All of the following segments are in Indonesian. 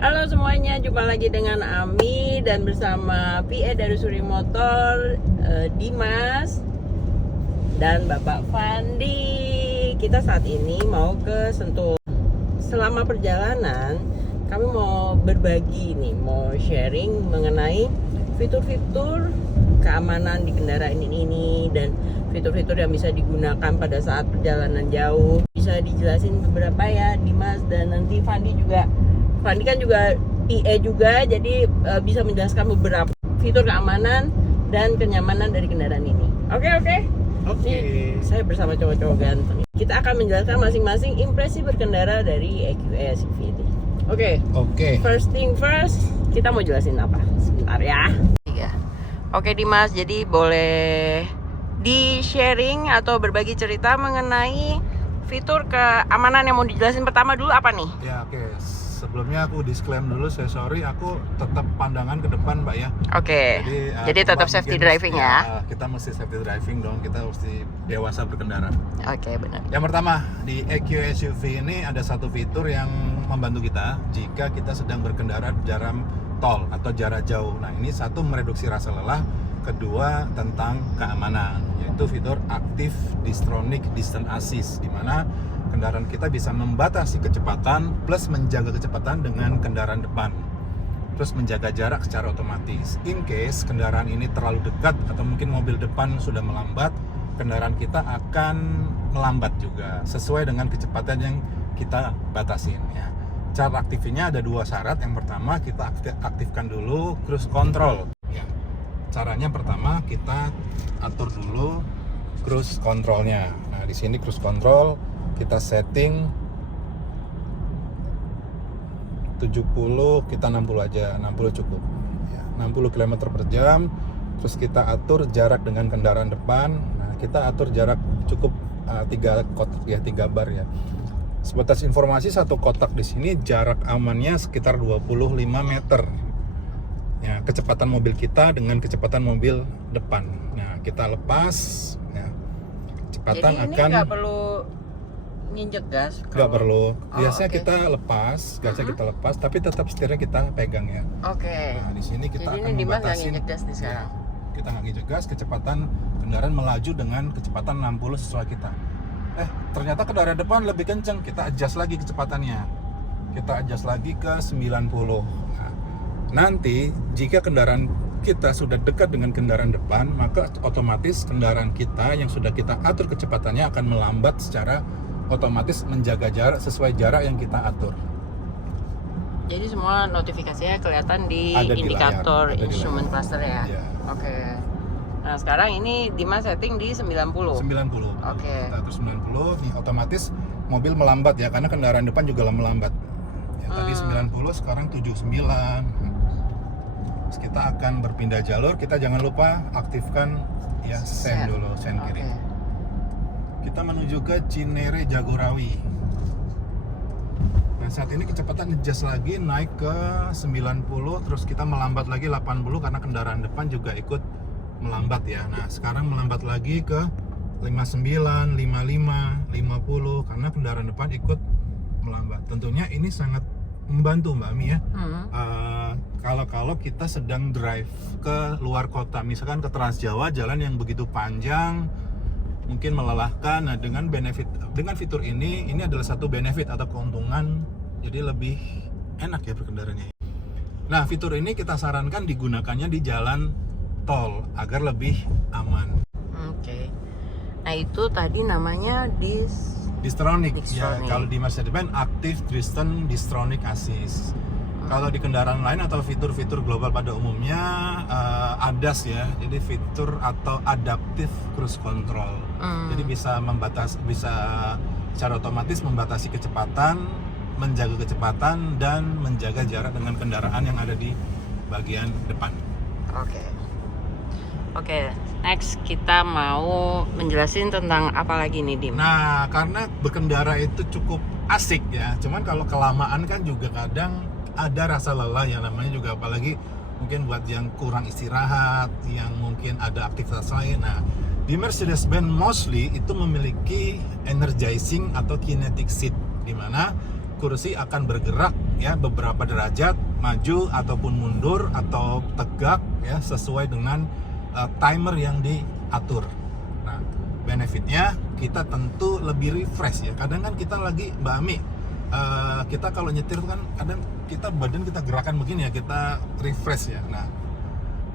Halo semuanya, jumpa lagi dengan Ami dan bersama PA dari Suri Motor, Dimas dan Bapak Fandi. Kita saat ini mau ke Sentul. Selama perjalanan kami mau berbagi nih, mau sharing mengenai fitur-fitur keamanan di kendaraan ini dan fitur-fitur yang bisa digunakan pada saat perjalanan jauh. Bisa dijelasin beberapa ya Dimas, dan nanti Fandi juga. Fandi kan juga PA juga, jadi bisa menjelaskan beberapa fitur keamanan dan kenyamanan dari kendaraan ini. Oke. Nih, saya bersama cowok-cowok ganteng. Kita akan menjelaskan masing-masing impresi berkendara dari EQE SUV ini. Oke. First thing first, kita mau jelasin apa? Sebentar ya. Oke Dimas, jadi boleh di-sharing atau berbagi cerita mengenai fitur keamanan yang mau dijelasin pertama dulu apa nih? Ya, oke. Sebelumnya aku disclaim dulu, saya sorry, aku tetap pandangan ke depan, Mbak ya. Oke. Jadi tetap safety driving ya. Kita mesti safety driving dong, kita mesti dewasa berkendara. Oke, benar. Yang pertama, di EQE SUV ini ada satu fitur yang membantu kita jika kita sedang berkendara jarak tol atau jarak jauh. Nah, ini satu mereduksi rasa lelah, kedua tentang keamanan, yaitu fitur Active Distronic Distance Assist, di mana kendaraan kita bisa membatasi kecepatan plus menjaga kecepatan dengan kendaraan depan, terus menjaga jarak secara otomatis. In case kendaraan ini terlalu dekat atau mungkin mobil depan sudah melambat, kendaraan kita akan melambat juga sesuai dengan kecepatan yang kita batasin ya. Cara aktifnya ada dua syarat. Yang pertama, kita aktifkan dulu cruise control ya. Caranya pertama, kita atur dulu cruise controlnya. Nah, di sini cruise control kita setting 70, kita 60 aja, 60 cukup ya, 60 km per jam. Terus kita atur jarak dengan kendaraan depan. Nah, kita atur jarak cukup 3 kotak ya, 3 bar ya. Sebatas informasi, satu kotak di sini jarak amannya sekitar 25 meter ya, kecepatan mobil kita dengan kecepatan mobil depan. Nah, kita lepas ya, kecepatan jadi ini akan nggak perlu nginjek gas? Nggak perlu. Biasanya oke. kita lepas, gasnya kita lepas, tapi tetap setirnya kita pegang ya. Oke. Nah, di sini kita Jadi akan ini Dimas nggak membatasi. nginjek gas nih sekarang? Kita nggak nginjek gas, kecepatan kendaraan melaju dengan kecepatan 60 sesuai kita. Ternyata kendaraan depan lebih kenceng, kita adjust lagi kecepatannya. Kita adjust lagi ke 90. Nah, nanti jika kendaraan kita sudah dekat dengan kendaraan depan, maka otomatis kendaraan kita yang sudah kita atur kecepatannya akan melambat secara otomatis, menjaga jarak sesuai jarak yang kita atur. Jadi semua notifikasinya kelihatan di Ada di indikator layar, ada di instrument layar. cluster ya? Iya. Oke. Nah sekarang ini Dimas setting di 90. 90. Oke. Kita atur 90, nih otomatis mobil melambat ya, karena kendaraan depan juga melambat. Ya, tadi 90, sekarang 79. Terus kita akan berpindah jalur, kita jangan lupa aktifkan ya sen dulu, sen kiri. Kita menuju ke Cinere Jagorawi. Nah, saat ini kecepatan adjust lagi naik ke 90, terus kita melambat lagi 80 karena kendaraan depan juga ikut melambat ya. Nah, sekarang melambat lagi ke 59, 55, 50 karena kendaraan depan ikut melambat. Tentunya ini sangat membantu Mbak Ami ya. Kalau kita sedang drive ke luar kota, misalkan ke Trans Jawa, jalan yang begitu panjang, mungkin melelahkan. Nah, dengan fitur ini adalah satu benefit atau keuntungan, jadi lebih enak ya berkendaranya. Nah, fitur ini kita sarankan digunakannya di jalan tol agar lebih aman. Oke. Nah itu tadi namanya Distronic. Ya, Distronic. kalau di Mercedes-Benz Active Distronic Assist. Kalau di kendaraan lain atau fitur-fitur global pada umumnya ADAS ya, jadi fitur atau Adaptive Cruise Control. Jadi bisa secara otomatis membatasi kecepatan, menjaga kecepatan dan menjaga jarak dengan kendaraan yang ada di bagian depan. Oke, next kita mau menjelasin tentang apa lagi nih Dim? Nah, karena berkendara itu cukup asik ya, cuman kalau kelamaan kan juga kadang ada rasa lelah yang namanya juga, apalagi mungkin buat yang kurang istirahat, yang mungkin ada aktivitas lain. Nah, di Mercedes-Benz mostly itu memiliki energizing atau kinetic seat, di mana kursi akan bergerak ya beberapa derajat maju ataupun mundur atau tegak ya sesuai dengan timer yang diatur. Nah, benefitnya kita tentu lebih refresh ya. Kadang kan kita lagi Mbak Ami, kita kalau nyetir kan kadang kita badan kita gerakan begini ya, kita refresh ya. Nah,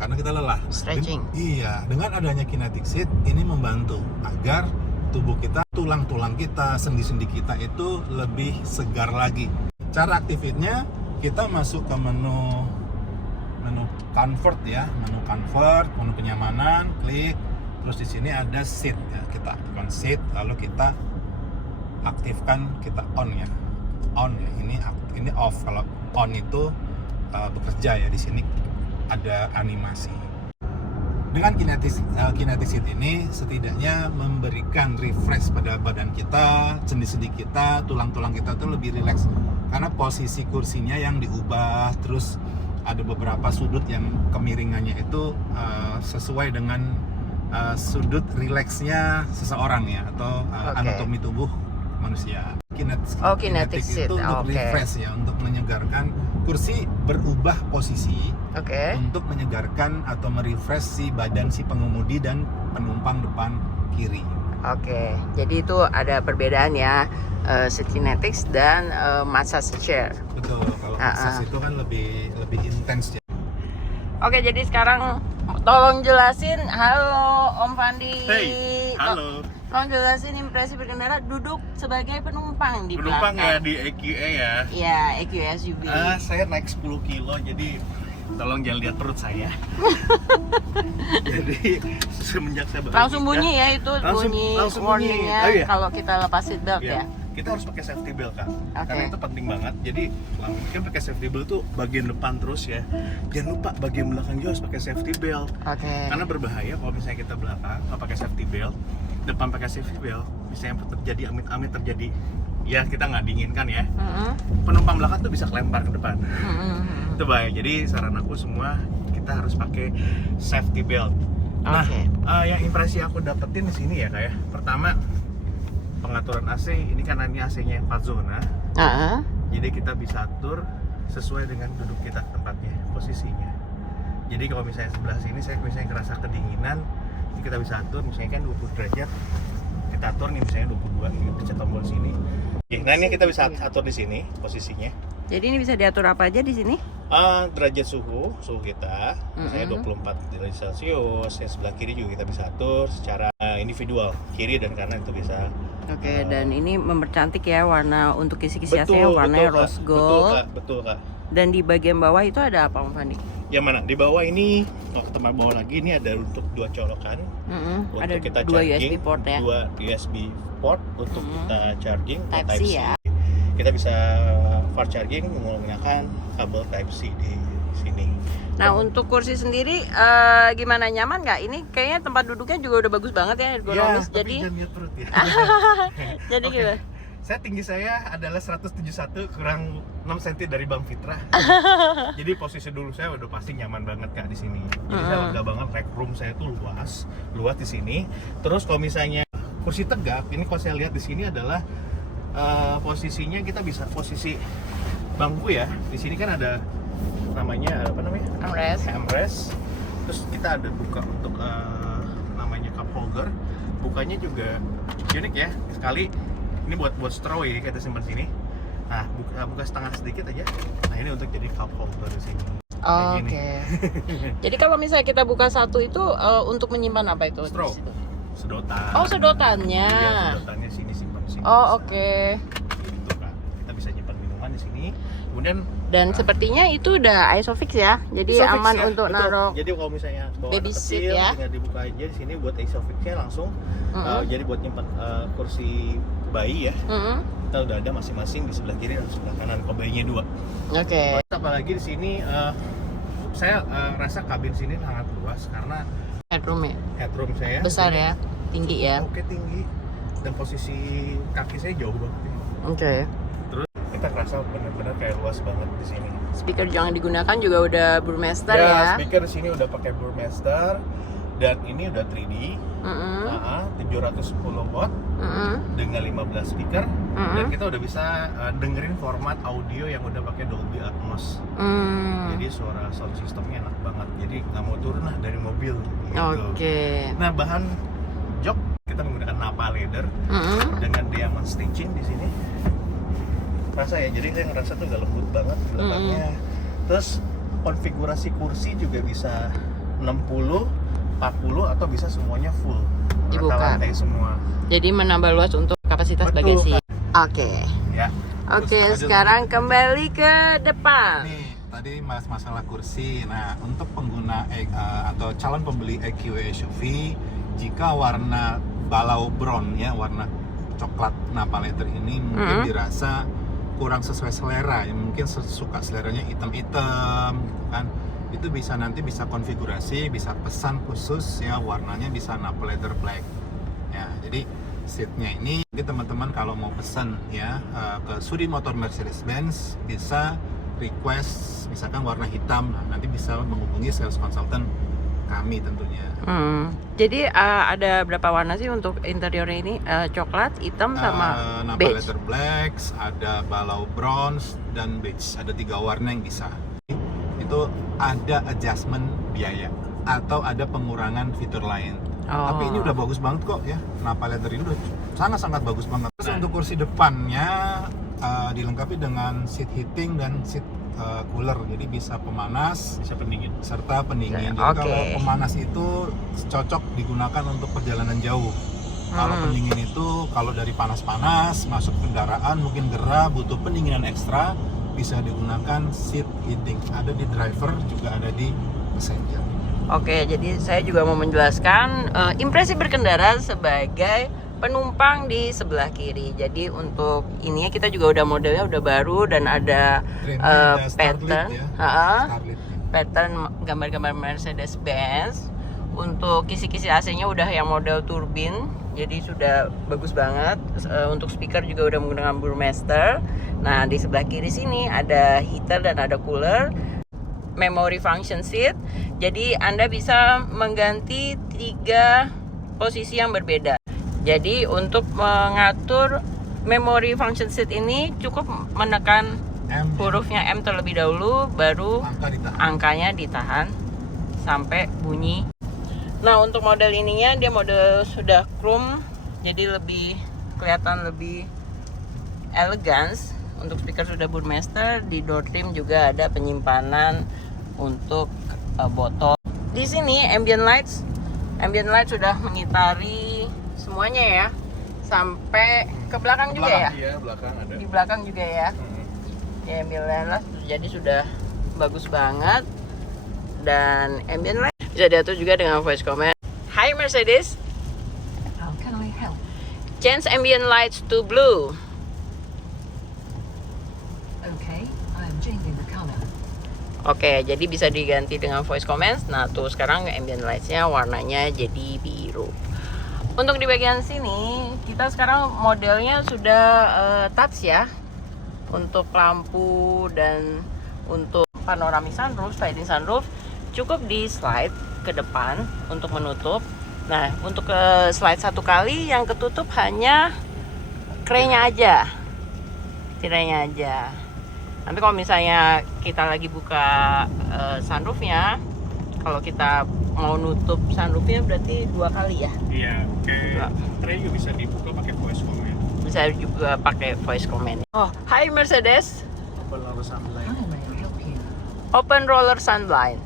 karena kita lelah. Stretching. Iya, dengan adanya kinetic seat ini membantu agar tubuh kita, tulang-tulang kita, sendi-sendi kita itu lebih segar lagi. Cara aktifnya kita masuk ke menu comfort ya, menu comfort, menu kenyamanan, klik, terus di sini ada seat ya, kita aktifkan seat, lalu kita aktifkan, kita on ya, ini off. Kalau on itu bekerja ya, di sini ada animasi. Dengan kinetic seat ini setidaknya memberikan refresh pada badan kita, sendi-sendi kita, tulang-tulang kita tuh lebih rileks karena posisi kursinya yang diubah, terus ada beberapa sudut yang kemiringannya itu sesuai dengan sudut rileksnya seseorang ya, atau anatomi tubuh manusia. Kinetic seat itu untuk refresh ya, untuk menyegarkan. Kursi berubah posisi untuk menyegarkan atau merefresh si badan si pengemudi dan penumpang depan kiri. Oke, jadi itu ada perbedaan ya, seat kinetics dan massage chair. Betul, kalau massage itu kan lebih intens ya. Oke, jadi sekarang tolong jelasin, halo Om Fandi. Hey, halo. Tolong jelasin impresi berkendara duduk sebagai penumpang di Penumpang ya belakang. di EQE ya. Iya, EQE SUV. Saya naik 10 kilo, jadi tolong jangan lihat perut saya. Jadi semenjak saya baru Langsung nikah, bunyi ya itu, langsung bunyi. warningnya Oh, iya. kalau kita lepas seatbelt ya. Kita harus pakai safety belt kan, Oke. karena itu penting banget. Jadi kan pakai safety belt tuh bagian depan terus ya. Jangan lupa bagian belakang juga harus pakai safety belt. Oke. Karena berbahaya kalau misalnya kita belakang nggak pakai safety belt, depan pakai safety belt, misalnya terjadi amit-amit terjadi, ya kita nggak diinginkan ya. Penumpang belakang tuh bisa kelempar ke depan. Itu bahaya. Jadi saran aku semua kita harus pakai safety belt. Nah, Oke. yang impresi aku dapetin di sini ya kayak pertama pengaturan AC, ini karena ini AC-nya 4 zona. Jadi kita bisa atur sesuai dengan duduk kita tempatnya, posisinya. Jadi kalau misalnya sebelah sini saya misalnya ngerasa kedinginan, ini kita bisa atur misalnya kan 20 derajat. Kita atur nih misalnya 22, ini pencet tombol sini. Nah, ini kita bisa atur di sini posisinya. Jadi ini bisa diatur apa aja di sini? Derajat suhu kita misalnya 24 derajat Celcius, yang sebelah kiri juga kita bisa atur secara individual, kiri dan kanan itu bisa. Oke, dan ini mempercantik ya warna untuk kisi-kisi AC-nya warnanya rose gold. Betul kak. Dan di bagian bawah itu ada apa Om Fandi? Yang mana? Di bawah ini, kalau ke tempat bawah lagi ini ada untuk 2 colokan. Untuk Ada kita 2 charging, USB port ya. 2 USB port untuk kita charging. Type C ya. Kita bisa fast charging menggunakan kabel Type C di sini. Nah, untuk kursi sendiri gimana, nyaman nggak? Ini kayaknya tempat duduknya juga udah bagus banget ya, ergonomis. Ya, jadi jangan lihat perut ya. jadi Oke. gitu. Tinggi saya adalah 171 kurang 6 cm dari Bang Fitra. Jadi posisi dulu saya udah pasti nyaman banget Kak di sini. Jadi saya lega banget, leg room saya tuh luas di sini. Terus kalau misalnya kursi tegak, ini kalau saya lihat di sini adalah posisinya kita bisa posisi bangku ya. Di sini kan ada namanya apa namanya? Armrest. Terus kita ada buka untuk namanya cup holder. Bukanya juga unik ya. Sekali ini buat straw ya, kita simpan sini. Nah, buka setengah sedikit aja. Nah, ini untuk jadi cup holder di sini. Oke. Jadi kalau misalnya kita buka satu itu untuk menyimpan apa itu? Straw. Di situ? Sedotan. Oh, sedotannya. Iya, sedotannya sini simpan sini. Oh, oke. Gitu kan. Kita bisa nyimpan minuman di sini. Kemudian Sepertinya itu udah Isofix ya. Jadi Isofix aman ya, untuk betul. naruh. Jadi kalau misalnya bawa baby anak seat kecil, ya. tinggal dibuka aja di sini buat Isofixnya langsung. Jadi buat nyimpan kursi bayi ya. Kita udah ada masing-masing di sebelah kiri dan sebelah kanan. Kalau bayinya 2. Oke. Apalagi di sini saya rasa kabin sini sangat luas karena headroom saya Besar ya, tinggi ya. Oke, tinggi dan posisi kaki saya jauh banget ya. Oke. Terus kita kerasa benar-benar kayak luas banget di sini. Speaker jangan digunakan juga udah Burmester Ya, ya. speaker di sini udah pakai Burmester Dan ini udah 3D, 710 watt dengan 15 speaker, dan kita udah bisa dengerin format audio yang udah pakai Dolby Atmos. Jadi suara sound systemnya enak banget. Jadi nggak mau turun lah dari mobil. Gitu. Oke. Nah, bahan jok kita menggunakan Napa leather dengan diamond stitching di sini. Rasa ya, jadi saya ngerasa tuh gak lembut banget di belakangnya. Terus konfigurasi kursi juga bisa 60, 40 atau bisa semuanya full. Dibuka. Rata lantai semua. Jadi menambah luas untuk kapasitas Betul, bagasi. Kak. Oke. Ya. Oke, Terus sekarang kembali ke depan. Nih, tadi masalah kursi. Nah, untuk pengguna atau calon pembeli EQE SUV, jika warna balau brown ya, warna coklat Napa leather ini mungkin dirasa kurang sesuai selera, ya mungkin suka seleranya hitam-hitam kan, itu nanti bisa konfigurasi, bisa pesan khusus ya, warnanya bisa Napa leather black ya. Jadi seatnya ini teman-teman kalau mau pesan ya ke Suri Motor Mercedes-Benz bisa request misalkan warna hitam, nah, nanti bisa menghubungi sales consultant kami tentunya. Jadi ada berapa warna sih untuk interiornya ini? Coklat, hitam, sama Napa beige. leather blacks, ada balau bronze dan beige. Ada 3 warna yang bisa. Itu ada adjustment biaya atau ada pengurangan fitur lain. Tapi ini udah bagus banget kok ya. Napa leather ini udah sangat-sangat bagus banget. Terus untuk kursi depannya dilengkapi dengan seat heating dan seat cooler, jadi bisa pemanas, Bisa pendingin. serta pendingin. Jadi Oke. kalau pemanas itu cocok digunakan untuk perjalanan jauh. Kalau pendingin itu kalau dari panas-panas masuk kendaraan mungkin gerah, butuh pendinginan ekstra, bisa digunakan seat heating. Ada di driver, juga ada di passenger. Oke, jadi saya juga mau menjelaskan impresi berkendara sebagai penumpang di sebelah kiri. Jadi untuk ininya kita juga udah modelnya udah baru dan ada Trimnya ada pattern, Starlit ya. Starlit. pattern gambar-gambar Mercedes-Benz. Untuk kisi-kisi AC-nya udah yang model turbin, jadi sudah bagus banget. Untuk speaker juga udah menggunakan Burmester. Nah, di sebelah kiri sini ada heater dan ada cooler. Memory function seat, jadi Anda bisa mengganti 3 posisi yang berbeda. Jadi untuk mengatur memory function seat ini cukup menekan M, hurufnya M terlebih dahulu, baru angka ditahan. angkanya ditahan sampai bunyi. Nah, untuk model ininya dia model sudah chrome, jadi lebih kelihatan lebih elegans. Untuk speaker sudah Burmester, di door trim juga ada penyimpanan untuk botol. Di sini ambient light sudah mengitari semuanya ya, sampai ke belakang juga ya. Iya, belakang ada. Di belakang juga ya. Ya, ambient light jadi sudah bagus banget, dan ambient light bisa diatur juga dengan voice command. Hi Mercedes, How can I help? change ambient lights to blue. Okay, I am changing the color. Oke, jadi bisa diganti dengan voice commands. Nah, tuh sekarang ambient lights-nya warnanya jadi biru. Untuk di bagian sini, kita sekarang modelnya sudah touch ya. Untuk lampu dan untuk panoramic sunroof, sliding sunroof, cukup di slide ke depan untuk menutup. Nah, untuk ke slide 1 kali, yang ketutup hanya tirainya aja. Nanti kalau misalnya kita lagi buka sunroofnya, kalau kita mau nutup sunroofnya berarti 2 kali ya. Iya, tray juga bisa dibuka pakai voice command. Bisa juga pakai voice command. Oh, hi Mercedes, Open lalu sunlight. How may I help you? open roller sunblind.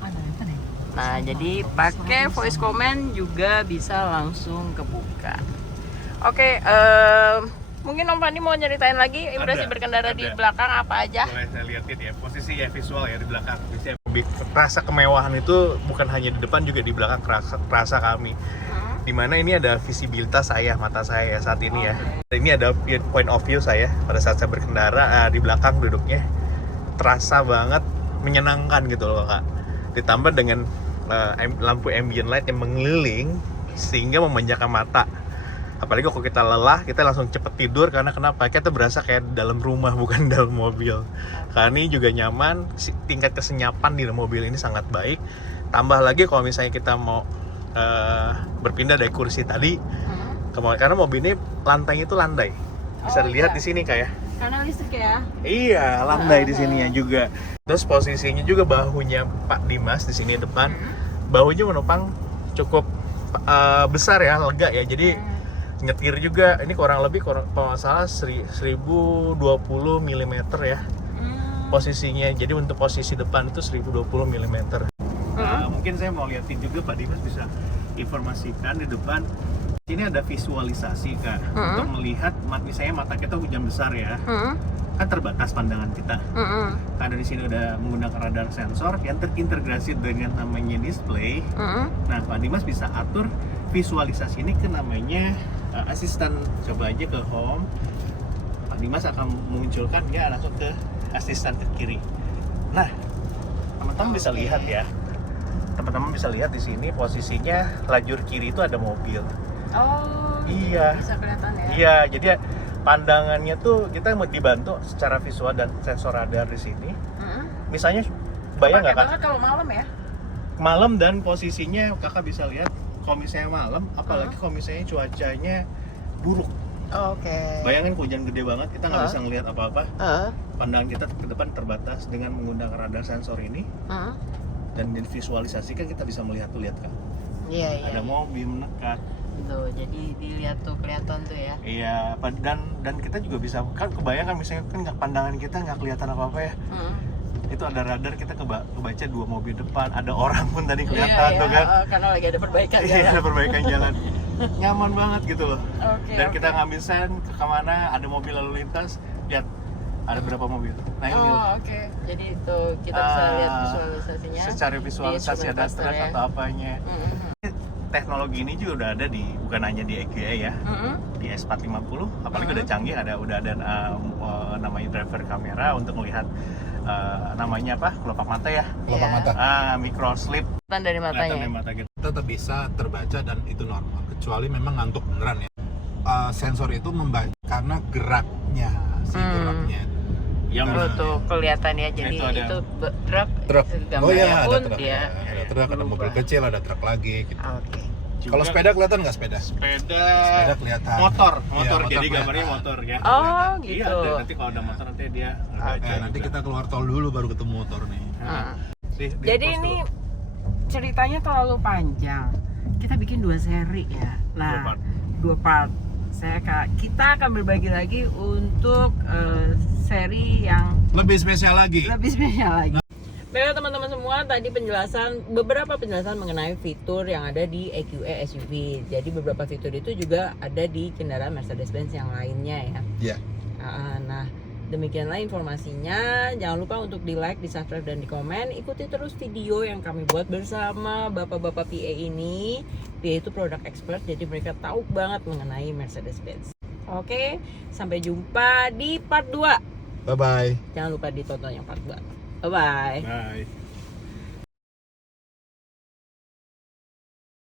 I'm opening. Nah, jadi pakai voice command juga bisa langsung kebuka. Oke, mungkin Om Fandi mau nyeritain lagi impresi berkendara di ada. belakang apa aja? Boleh saya liatin ya, posisi ya visual ya di belakang. Bisa lebih rasa kemewahan itu bukan hanya di depan, juga di belakang kerasa kami. Dimana ini ada visibilitas saya, mata saya saat ini ya. Ini ada point of view saya pada saat saya berkendara, di belakang duduknya terasa banget menyenangkan gitu loh Kak. Ditambah dengan lampu ambient light yang mengeliling sehingga memanjakan mata. Apalagi kalau kita lelah, kita langsung cepet tidur. Karena kenapa? Kita berasa kayak dalam rumah, bukan dalam mobil. Karena ini juga nyaman, tingkat kesenyapan di dalam mobil ini sangat baik. Tambah lagi kalau misalnya kita mau berpindah dari kursi tadi, karena mobil ini lantainya itu landai. Bisa dilihat di sini kayak. Karena listrik ya. Iya, landai di sininya juga. Terus posisinya juga bahunya Pak Dimas di sini depan. Bahunya menopang cukup besar ya, lega ya. Jadi nyetir juga ini kurang lebih kalau nggak salah 1020 mm ya posisinya. Jadi untuk posisi depan itu 1020 mm. Mungkin saya mau liatin juga Pak Dimas bisa informasikan di depan. Ini ada visualisasi Kak untuk melihat misalnya mata kita hujan besar ya. Kan terbatas pandangan kita. Karena di sini udah menggunakan radar sensor yang terintegrasi dengan namanya display. Nah, Pak Dimas bisa atur visualisasi ini ke namanya asisten. Coba aja ke home. Pak Dimas akan memunculkan dia langsung ke asisten ke kiri. Nah, teman-teman bisa lihat ya. Teman-teman bisa lihat di sini posisinya lajur kiri itu ada mobil. Oh. Iya. Bisa kelihatan ya. Iya, jadi pandangannya tuh kita mau dibantu secara visual dan sensor radar di sini. Misalnya bayang nggak Kak? Banget kalau malam ya. Malam dan posisinya Kakak bisa lihat kalau misalnya malam, apalagi kalau misalnya cuacanya buruk. Oke. Bayangin hujan gede banget, kita nggak bisa ngelihat apa-apa. Pandangan kita ke depan terbatas dengan menggunakan radar sensor ini. Dan divisualisasikan kita bisa melihat tuh, lihat Kak. Iya, Ada mobil mendekat. Tuh, jadi dilihat tuh kelihatan tuh ya. Iya, dan kita juga bisa kan kebayang kan misalnya kan pandangan kita nggak kelihatan apa-apa ya. Itu ada radar, kita kebaca 2 mobil depan, ada orang pun tadi kelihatan tuh kan. Karena lagi ada perbaikan Iya, ada perbaikan jalan. Nyaman banget gitu loh. Dan kita ngambil sen ke kemana, ada mobil lalu lintas, lihat ada berapa mobil. Nah, ini oke. Jadi itu kita bisa lihat visualisasinya. secara visualisasi ada truk ya. atau apanya. Teknologi ini juga udah ada bukan hanya di EQE ya, di S450, apalagi udah canggih, udah ada namanya driver kamera untuk melihat namanya apa, kelopak mata ya, Kelopak mata. micro slip Dari matanya. dari mata kita. Tetap bisa terbaca dan itu normal, kecuali memang ngantuk beneran ya. Sensor itu membaca karena geraknya, geraknya. Yang Tuh kelihatan ya. Jadi Itu ada itu truk. Truk. Oh Gambarnya iya, ada pun truk. dia. Ada truk, ada mobil kecil, ada truk lagi gitu. Oke. juga Kalau sepeda kelihatan nggak sepeda? sepeda Kelihatan. motor Iya, motor jadi gambarnya kelihatan. motor ya. Oh, Iya, gitu. nanti kalau ada motor nanti dia Oke, nanti kita keluar tol dulu baru ketemu motor nih. Jadi ini ceritanya terlalu panjang. Kita bikin 2 seri ya. Nah, 2 part. Kita akan berbagi lagi untuk seri yang Lebih spesial lagi. lebih spesial lagi. Baiklah teman-teman semua, tadi beberapa penjelasan mengenai fitur yang ada di EQE SUV. Jadi beberapa fitur itu juga ada di kendaraan Mercedes-Benz yang lainnya ya. Iya. Nah, demikianlah informasinya. Jangan lupa untuk di like, di subscribe, dan di komen. Ikuti terus video yang kami buat bersama bapak-bapak PA ini. PA itu product expert, jadi mereka tahu banget mengenai Mercedes-Benz. Oke, sampai jumpa di part 2. Bye bye. Jangan lupa ditonton yang part 2. Bye-bye. Bye.